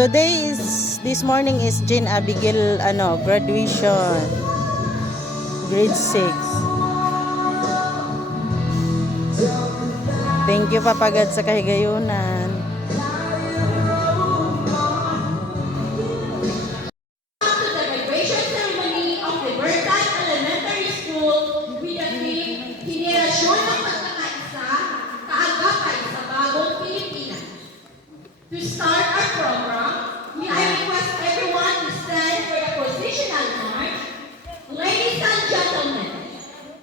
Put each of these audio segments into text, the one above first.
This morning is Jane Abigail graduation, grade 6. Thank you Papagad sa kahigayunan. To start our program, may I request everyone to stand for the positional march. Ladies and gentlemen,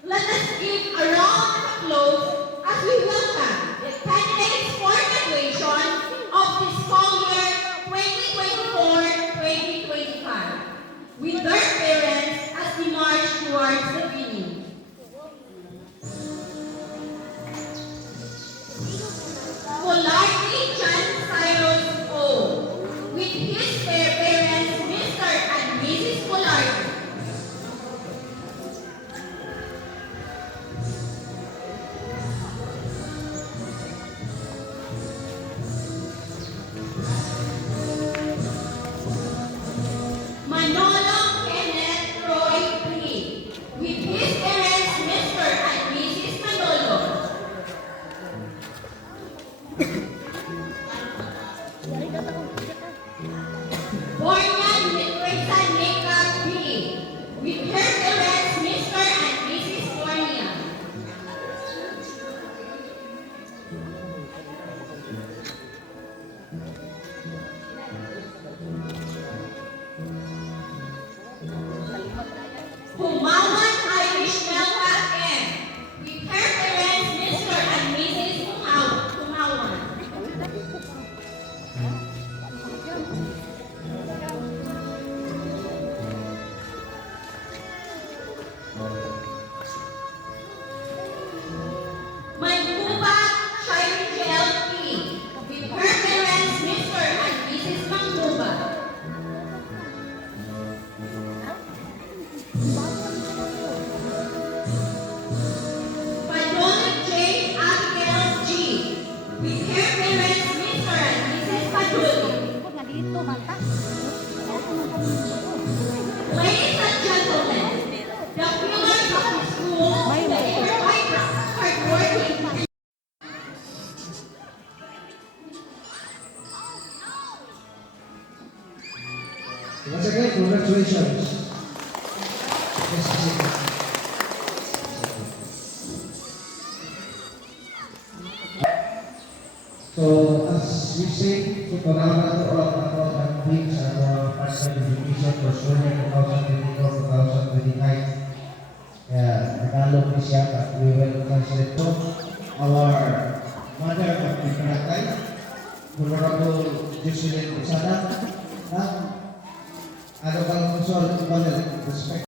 let us give a round of applause as we welcome the candidates for graduation of the school year 2024-2025 with their parents as they march towards the venue. Politely, John Cyrus O. with his parents, Mr. and Mrs. Pollard. Manolo Kenneth Roy Lee with his parents, Mr. and Mrs. Manolo. Bornian Teresa Nika B. with her parents, Mr. and Mrs. Bornian. Humawan Irish Melka M. with her parents, Mr. and Mrs. Humawan. Mancuba Shirel P. with her parents, Mr. and Mrs. Mancuba. Padonic J. Abigail G. with her parents, Mr. and Mrs. Padonic. Ladies and gentlemen, the pillars of the school that are hardworking. Once again, congratulations. So, as we say, so pagkakaroon na ito ang big sa personal education for school year 2024-2025. Kaya, nagalog ni siya at we will translate to our mother of the Paratay, Honorable Jocelyn Usada, na ano bang consult respect